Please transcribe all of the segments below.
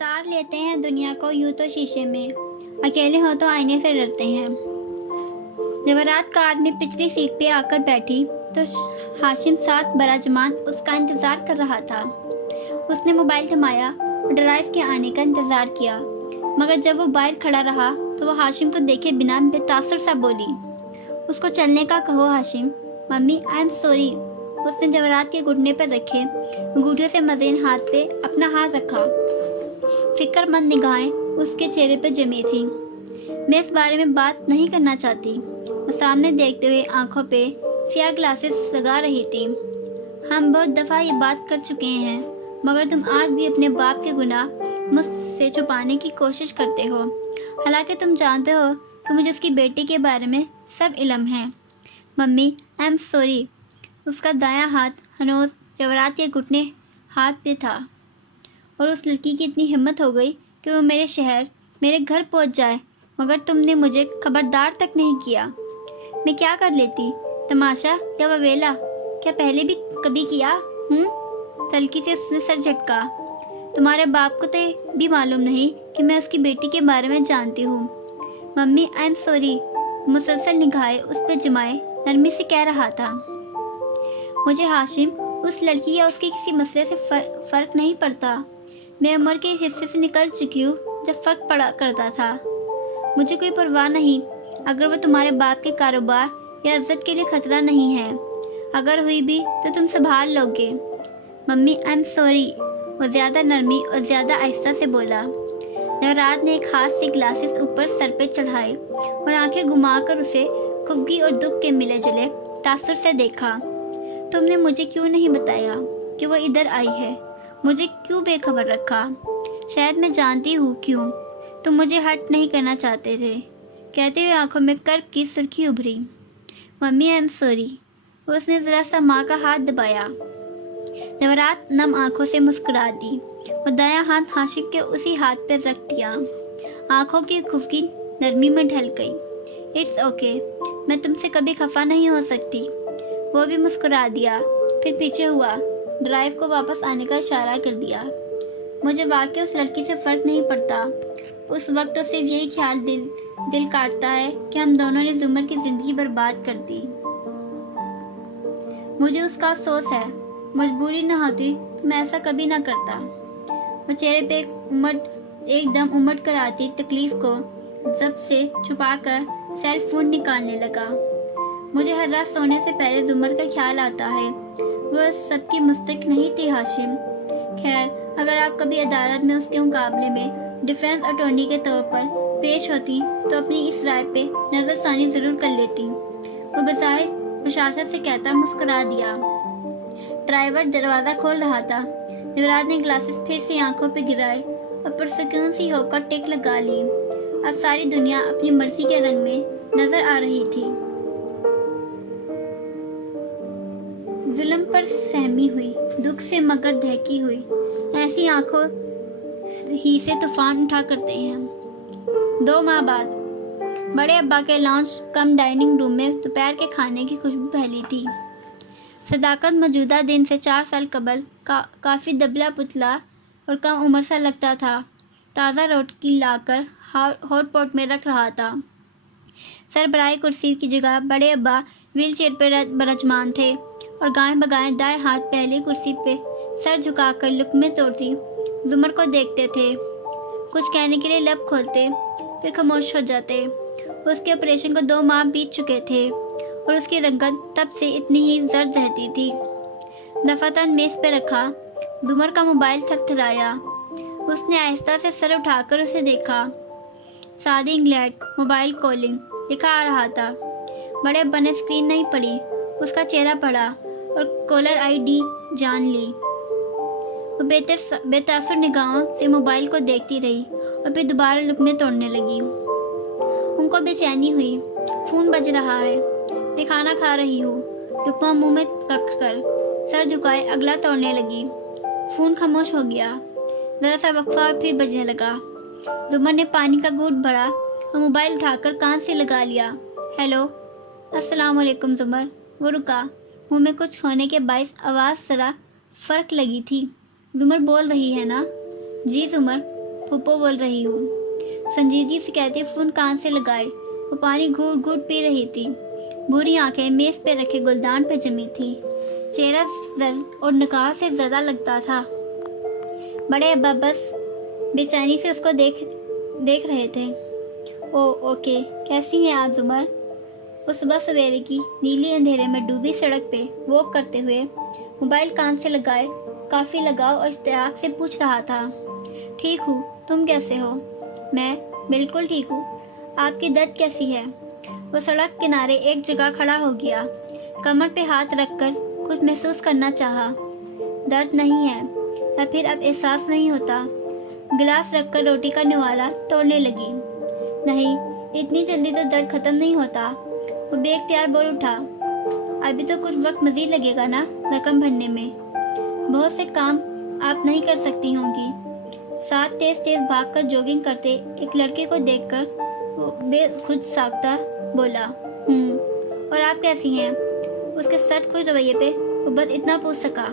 उतार लेते हैं दुनिया को यूं तो शीशे में, अकेले हो तो आईने से डरते हैं। जब रात कार में पिछली सीट पे आकर बैठी तो हाशिम साथ बराजमान उसका इंतजार कर रहा था। उसने मोबाइल थमाया और ड्राइव के आने का इंतजार किया, मगर जब वो बाहर खड़ा रहा तो वो हाशिम को देखे बिना बेतासुर सा बोली, उसको चलने का कहो Hashim. Mummy I am sorry. उसने जवाहरात के घुटने पर रखे अंगूठे से मजीन हाथ पे अपना हाथ रखा। फिक्रमंद निगाहें उसके चेहरे पर जमी थी। मैं इस बारे में बात नहीं करना चाहती। वो सामने देखते हुए आंखों पे स्याह ग्लासेस लगा रही थी। हम बहुत दफ़ा ये बात कर चुके हैं, मगर तुम आज भी अपने बाप के गुनाह मुझसे छुपाने की कोशिश करते हो। हालांकि तुम जानते हो कि मुझे उसकी बेटी के बारे में सब इल्म है। Mummy I am sorry. उसका दायां हाथ हनोज जवाहरात के घुटने हाथ पे था और उस लड़की की इतनी हिम्मत हो गई कि वो मेरे शहर मेरे घर पहुंच जाए, मगर तुमने मुझे खबरदार तक नहीं किया। मैं क्या कर लेती? तमाशा या ववेला क्या पहले भी कभी किया? तलकी से उसने सर झटका। तुम्हारे बाप को तो ये भी मालूम नहीं कि मैं उसकी बेटी के बारे में जानती हूँ। Mummy I am sorry. मुसलसल निगाहें उस पर जमाए नरमी से कह रहा था। मुझे हाशिम उस लड़की या उसके किसी मसले से फ़र्क नहीं पड़ता। मैं उम्र के हिस्से से निकल चुकी हूँ जब फ़र्क पड़ा करता था। मुझे कोई परवाह नहीं अगर वो तुम्हारे बाप के कारोबार या इज्जत के लिए खतरा नहीं है। अगर हुई भी तो तुम संभाल लोगे। Mummy I am sorry. वो ज़्यादा नरमी और ज़्यादा आहिस्ता से बोला। जवाहरात ने एक हाथ से ग्लासेस ऊपर सर पे चढ़ाए और आंखें घुमाकर उसे खुफगी और दुख के मिले जुले तासुर से देखा। तुमने मुझे क्यों नहीं बताया कि वो इधर आई है? मुझे क्यों बेखबर रखा? शायद मैं जानती हूँ क्यों। तुम मुझे हर्ट नहीं करना चाहते थे। कहते हुए आंखों में कर्ब की सुर्खी उभरी। Mummy I am sorry. उसने ज़रा सा माँ का हाथ दबाया। जवाहरात नम आंखों से मुस्कुरा दी और दायां हाथ हाशिम के उसी हाथ पर रख दिया। आंखों की खुफकी नरमी में ढल गई। इट्स ओके, मैं तुमसे कभी खफा नहीं हो सकती। वो भी मुस्कुरा दिया, फिर पीछे हुआ, ड्राइव को वापस आने का इशारा कर दिया। मुझे वाकई उस लड़की से फ़र्क नहीं पड़ता। उस वक्त तो सिर्फ यही ख्याल दिल काटता है कि हम दोनों ने जुमर की ज़िंदगी बर्बाद कर दी। मुझे उसका अफसोस है। मजबूरी न होती तो मैं ऐसा कभी ना करता। वो चेहरे पे एकदम उमड़ कर आती तकलीफ को जब से छुपाकर सेल फोन निकालने लगा। मुझे हर रात सोने से पहले जुमर का ख्याल आता है। वह सबकी मुस्तक नहीं थी हाशिम। खैर, अगर आप कभी अदालत में उसके मुकाबले में डिफेंस अटॉर्नी के तौर पर पेश होती तो अपनी इस राय पे नज़रसानी ज़रूर कर लेती। वो बज़ाहिर बशाशत से कहता मुस्कुरा दिया। ड्राइवर दरवाज़ा खोल रहा था। जवाहरात ने ग्लासेस फिर से आंखों पे गिराए और पुरसुकून सी होकर टेक लगा ली। अब सारी दुनिया अपनी मर्जी के रंग में नजर आ रही थी। जुल्म पर सहमी हुई, दुख से मगर दहकी हुई, ऐसी आंखों ही से तूफान उठा करते हैं। 2 माह बाद बड़े अब्बा के लॉन्च कम डाइनिंग रूम में दोपहर के खाने की खुशबू फैली थी। सदाकत मौजूदा दिन से 4 साल कबल काफ़ी दबला पुतला और कम उम्र सा लगता था। ताज़ा रोटी लाकर हॉट पॉट में रख रहा था। सरबराही कुर्सी की जगह बड़े अब्बा व्हील चेयर पर बरजमान थे और गाय बगाएं दाएं हाथ पहली कुर्सी पे सर झुकाकर लुक़्मे तोड़ती जुमर को देखते थे। कुछ कहने के लिए लब खोलते फिर खामोश हो जाते। उसके ऑपरेशन को 2 माह बीत चुके थे और उसकी रंगत तब से इतनी ही जर्द रहती थी। दफातन मेज़ पे रखा जुमर का मोबाइल थरथराया। उसने आहिस्ता से सर उठाकर उसे देखा। सादी इंग्लैंड मोबाइल कॉलिंग लिखा आ रहा था। बड़े अब्बा ने स्क्रीन नहीं पढ़ी, उसका चेहरा पढ़ा और कॉलर आईडी जान ली। वो बेतासुर निगाहों से मोबाइल को देखती रही और फिर दोबारा लुक़्मे तोड़ने लगी। उनको बेचैनी हुई। फ़ोन बज रहा है। मैं खाना खा रही हूँ। लुक़मा मुंह में रखकर सर झुकाए अगला तोड़ने लगी। फ़ोन खामोश हो गया। ज़रा सा वक्फा और फिर बजने लगा। जुमर ने पानी का घूंट भरा और मोबाइल उठाकर कान से लगा लिया। हेलो, अस्सलाम वालेकुम जुमर। वो रुका। मुंह में कुछ होने के बायस आवाज़ ज़रा फ़र्क लगी थी। जुमर बोल रही है ना? जी जुमर। پھپھو بول رہی ہوں، سنجیدگی سے کہتے فون کان سے لگائے۔ وہ پانی گھوٹ گھوٹ پی رہی تھی، بری آنکھیں میز پہ رکھے گلدان پہ جمی تھی، چہرہ درد اور نکاح سے زیادہ لگتا تھا۔ بڑے ابا بس بے چینی سے اس کو دیکھ رہے تھے۔ اوکے، کیسی ہیں آپ زمر؟ وہ صبح سویرے کی نیلی اندھیرے میں ڈوبی سڑک پہ واک کرتے ہوئے موبائل کان سے لگائے کافی لگاؤ اور اشتیاق سے پوچھ رہا تھا۔ ٹھیک ہوں، تم کیسے ہو؟ میں بالکل ٹھیک ہوں۔ آپ کی درد کیسی ہے؟ وہ سڑک کنارے ایک جگہ کھڑا ہو گیا، کمر پہ ہاتھ رکھ کر کچھ محسوس کرنا چاہا۔ درد نہیں ہے، یا پھر اب احساس نہیں ہوتا؟ گلاس رکھ کر روٹی کا نوالا توڑنے لگی۔ نہیں، اتنی جلدی تو درد ختم نہیں ہوتا، وہ بے اختیار بول اٹھا۔ ابھی تو کچھ وقت مزید لگے گا نا رقم بھرنے میں، بہت سے کام آپ نہیں کر سکتی ہوں گی۔ ساتھ تیز بھاگ کر جوگنگ کرتے ایک لڑکے کو دیکھ کر وہ بے خود ساختہ بولا۔ اور آپ کیسی ہیں؟ اس کے سٹ خوش رویے پہ وہ بس اتنا پوچھ سکا۔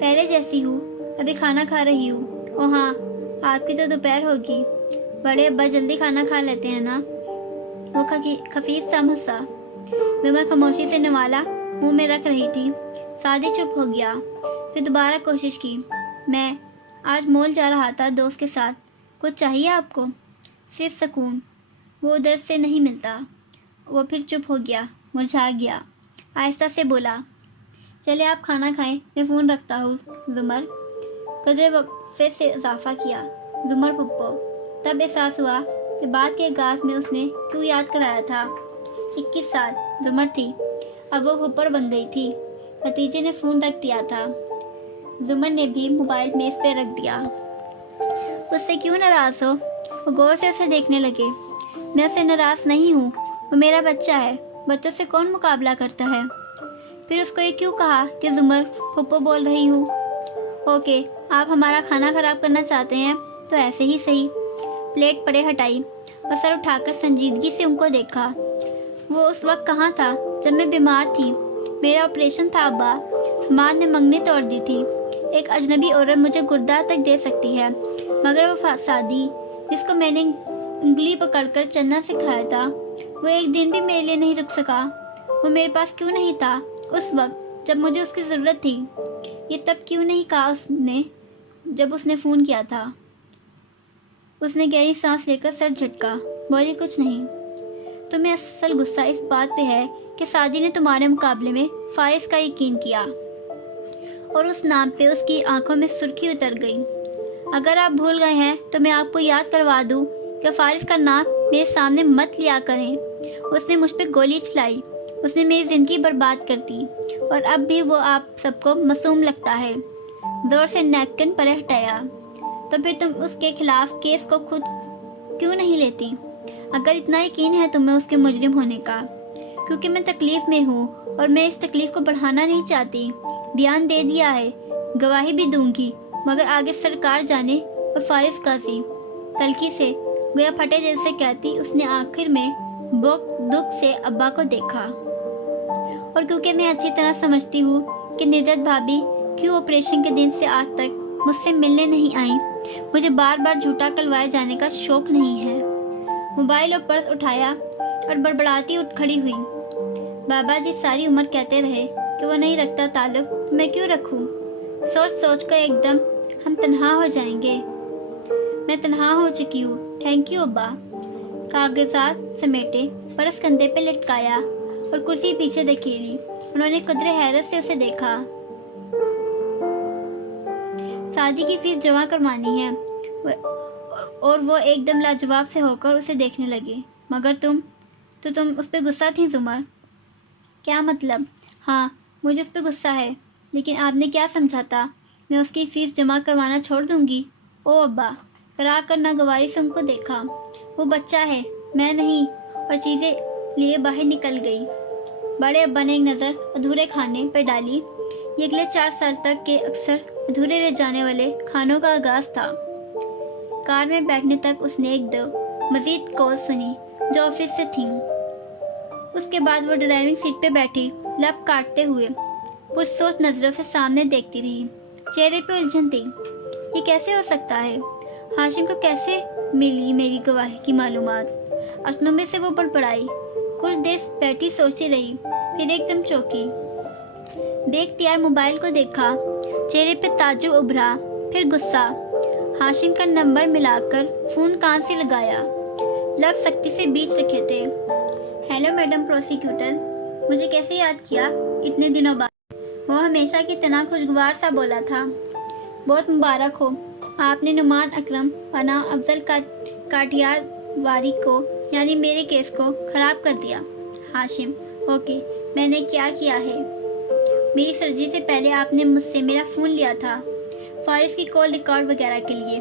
پہلے جیسی ہوں، ابھی کھانا کھا رہی ہوں۔ او ہاں، آپ کی تو دوپہر ہوگی، بڑے ابا جلدی کھانا کھا لیتے ہیں نا؟ وہ خفیف سا ہنسا۔ زمر خاموشی سے نوالا منہ میں رکھ رہی تھی۔ سعدی چپ ہو گیا، پھر دوبارہ کوشش کی۔ میں آج مال جا رہا تھا دوست کے ساتھ، کچھ چاہیے آپ کو؟ صرف سکون، وہ ادھر سے نہیں ملتا۔ وہ پھر چپ ہو گیا، مرجھا گیا، آہستہ سے بولا، چلے آپ کھانا کھائیں، میں فون رکھتا ہوں۔ زمر قدرے وقفے سے اضافہ کیا۔ زمر پھپھو۔ تب احساس ہوا کہ بات کے آغاز میں اس نے کیوں یاد کرایا تھا۔ 21 سال زمر تھی، اب وہ پھپھر بن گئی تھی۔ بھتیجے نے فون رکھ دیا تھا، زمر نے بھی موبائل میز پہ رکھ دیا۔ اس سے کیوں ناراض ہو؟ وہ غور سے اسے دیکھنے لگے۔ میں اسے ناراض نہیں ہوں، وہ میرا بچہ ہے، بچوں سے کون مقابلہ کرتا ہے؟ پھر اس کو یہ کیوں کہا کہ زمر پھپھو بول رہی ہوں؟ اوکے، آپ ہمارا کھانا خراب کرنا چاہتے ہیں تو ایسے ہی صحیح۔ پلیٹ پڑے ہٹائی اور سر اٹھا کر سنجیدگی سے ان کو دیکھا۔ وہ اس وقت کہاں تھا جب میں بیمار تھی؟ میرا آپریشن تھا ابا، ماں نے منگنی توڑ دی تھی۔ ایک اجنبی عورت مجھے گردہ تک دے سکتی ہے، مگر وہ سعدی جس کو میں نے انگلی پکڑ کر چلنا سکھایا تھا، وہ ایک دن بھی میرے لیے نہیں رک سکا۔ وہ میرے پاس کیوں نہیں تھا اس وقت جب مجھے اس کی ضرورت تھی؟ یہ تب کیوں نہیں کہا اس نے جب اس نے فون کیا تھا؟ اس نے گہری سانس لے کر سر جھٹکا، بولی کچھ نہیں۔ تمہیں اصل غصہ اس بات پہ ہے کہ سعدی نے تمہارے مقابلے میں فارس کا یقین کیا، اور اس نام پہ اس کی آنکھوں میں سرخی اتر گئی۔ اگر آپ بھول گئے ہیں تو میں آپ کو یاد کروا دوں کہ فارس کا نام میرے سامنے مت لیا کریں۔ اس نے مجھ پہ گولی چلائی، اس نے میری زندگی برباد کر دی، اور اب بھی وہ آپ سب کو معصوم لگتا ہے۔ زور سے نیپکن پر ہٹایا۔ تو پھر تم اس کے خلاف کیس کو خود کیوں نہیں لیتی؟ اگر اتنا یقین ہے تمہیں اس کے مجرم ہونے کا۔ کیونکہ میں تکلیف میں ہوں اور میں اس تکلیف کو بڑھانا نہیں چاہتی۔ بیان دے دیا ہے، گواہی بھی دوں گی، مگر آگے سرکار جانے۔ اور فارس قاضی تلخی سے گویا پھٹے دل سے کہتی، اس نے آخر میں دکھ سے ابا کو دیکھا۔ اور کیونکہ میں اچھی طرح سمجھتی ہوں کہ ندرت بھابھی کیوں آپریشن کے دن سے آج تک مجھ سے ملنے نہیں آئیں، مجھے بار بار جھوٹا کلوائے جانے کا شوق نہیں ہے۔ موبائل اور پرس اٹھایا اور بڑبڑاتی اٹھ کھڑی ہوئی۔ بابا جی ساری عمر کہتے رہے کہ وہ نہیں رکھتا تعلق، تو میں کیوں رکھوں؟ سوچ سوچ کر ایک دم ہم تنہا ہو جائیں گے۔ میں تنہا ہو چکی ہوں، تھینک یو ابا۔ کاغذات سمیٹے، پرس کندھے پہ لٹکایا اور کرسی پیچھے دھکیلی۔ انہوں نے قدرے حیرت سے اسے دیکھا۔ شادی کی فیس جمع کروانی ہے، اور وہ ایک دم لاجواب سے ہو کر اسے دیکھنے لگے۔ مگر تم اس پہ غصہ تھی زمر؟ کیا مطلب؟ ہاں، مجھے اس پہ غصہ ہے، لیکن آپ نے کیا سمجھا تھا میں اس کی فیس جمع کروانا چھوڑ دوں گی؟ او ابا، کرا کر ناگواری سے ان کو دیکھا۔ وہ بچہ ہے، میں نہیں، اور چیزیں لیے باہر نکل گئی۔ بڑے ابا نے ایک نظر ادھورے کھانے پر ڈالی۔ یہ اگلے 4 سال تک کے اکثر ادھورے رہ جانے والے کھانوں کا آغاز تھا۔ کار میں بیٹھنے تک اس نے 1-2 مزید کال سنی جو آفس سے تھیں۔ اس کے بعد وہ ڈرائیونگ سیٹ پہ بیٹھی لب کاٹتے ہوئے پرسوچ نظروں سے سامنے دیکھتی رہی۔ چہرے پہ الجھن تھی۔ یہ کیسے ہو سکتا ہے؟ हाशिम को कैसे मिली मेरी गवाही की मालूमात? अचनबे से वो बड़बड़ाई। कुछ देर बैठी सोचती रही, फिर एकदम चौंकी। देखते यार मोबाइल को देखा, चेहरे पे ताज्जुब उभरा, फिर गुस्सा। हाशिम का नंबर मिलाकर फ़ोन कान से लगाया, लब सख्ती से बीच रखे थे। हेलो मैडम प्रोसिक्यूटर, मुझे कैसे याद किया इतने दिनों बाद? वो हमेशा की तरह खुशगवार सा बोला था। बहुत मुबारक हो, आपने नुमान अकरम पना अफजल काटियार वारी को यानी मेरे केस को ख़राब कर दिया। हाशिम, ओके, मैंने क्या किया है? मेरी सर्जरी से पहले आपने मुझसे मेरा फ़ोन लिया था फारिस की कॉल रिकॉर्ड वगैरह के लिए,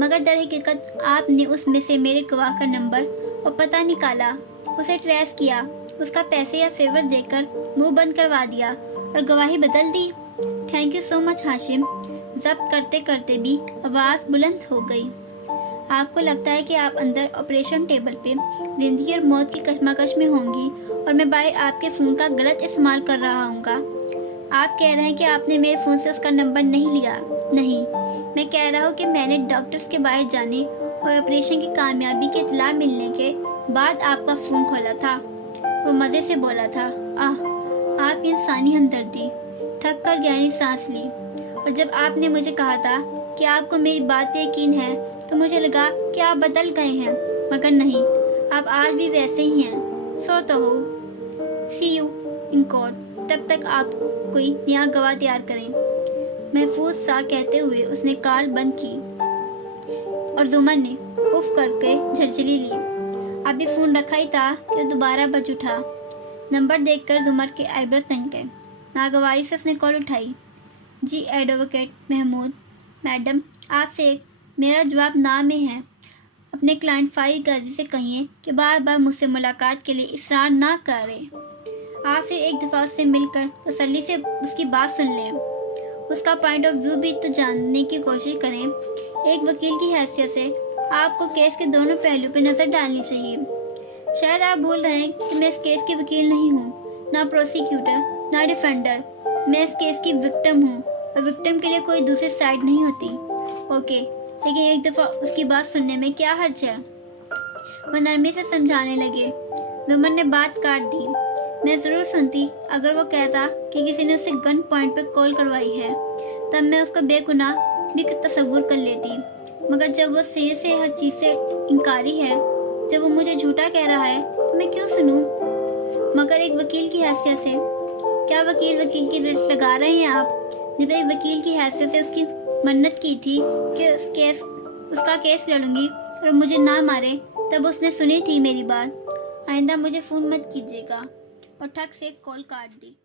मगर दर हकीकत आपने उसमें से मेरे गवाह का नंबर और पता निकाला, उसे ट्रेस किया, उसका पैसे या फेवर देकर मुंह बंद करवा दिया और गवाही बदल दी। Thank you so much Hashim. जब्त करते करते भी आवाज़ बुलंद हो गई। आपको लगता है कि आप अंदर ऑपरेशन टेबल पे जिंदगी और मौत की कशमकश में होंगी और मैं बाहर आपके फ़ोन का गलत इस्तेमाल कर रहा हूँगा। आप कह रहे हैं कि आपने मेरे फ़ोन से उसका नंबर नहीं लिया। नहीं, मैं कह रहा हूँ कि मैंने डॉक्टर्स के बाहर जाने और ऑपरेशन की कामयाबी की इत्तला मिलने के बाद आपका फ़ोन खोला था। वो मज़े से बोला था। आपकी इंसानी हमदर्दी। थक कर गहरी सांस ली, और जब आपने मुझे कहा था कि आपको मेरी बात पे यकीन है तो मुझे लगा कि आप बदल गए हैं, मगर नहीं, आप आज भी वैसे ही हैं। सो तो हो। सी यू इन कोर्ट। तब तक आप कोई नया गवाह तैयार करें। महफूज सा कहते हुए उसने कॉल बंद की और जुमर ने उफ करके झरझरी ली। अभी फ़ोन रखा ही था कि दोबारा बज उठा। नंबर देखकर जुमर के आईब्रो तन गए। नागवारी से उसने कॉल उठाई। जी एडवोकेट महमूद, मैडम आपसे एक मेरा जवाब ना में है। अपने क्लाइंट फारिक गाजी से कहिए कि बार बार मुझसे मुलाकात के लिए इसरार ना करें। आप सिर्फ एक दफ़ा उससे मिलकर तसल्ली से उसकी बात सुन लें, उसका पॉइंट ऑफ व्यू भी तो जानने की कोशिश करें। एक वकील की हैसियत से आपको केस के दोनों पहलू पर नज़र डालनी चाहिए। शायद आप भूल रहे हैं कि मैं इस केस की वकील नहीं हूँ, ना प्रोसिक्यूटर ना डिफेंडर। मैं इस केस की विक्टिम हूँ और विक्टिम के लिए कोई दूसरी साइड नहीं होती। ओके, लेकिन एक दफ़ा उसकी बात सुनने में क्या हर्ज है? वह नरमी से समझाने लगे। जुमर ने बात काट दी। मैं ज़रूर सुनती अगर वो कहता कि किसी ने उसे गन पॉइंट पर कॉल करवाई है, तब मैं उसका बेगुनाह भी तसव्वुर कर लेती, मगर जब वो सिरे से हर चीज़ से इनकारी है, जब वो मुझे झूठा कह रहा है, तो मैं क्यों सुनूं? मगर एक वकील की हैसियत से क्या वकील की रिश्त लगा रहे हैं आप? जब एक वकील की हैसियत से उसकी मन्नत की थी कि उसका केस लड़ूंगी और मुझे ना मारे, तब उसने सुनी थी मेरी बात। आइंदा मुझे फ़ोन मत कीजिएगा, और ठग से कॉल काट दी।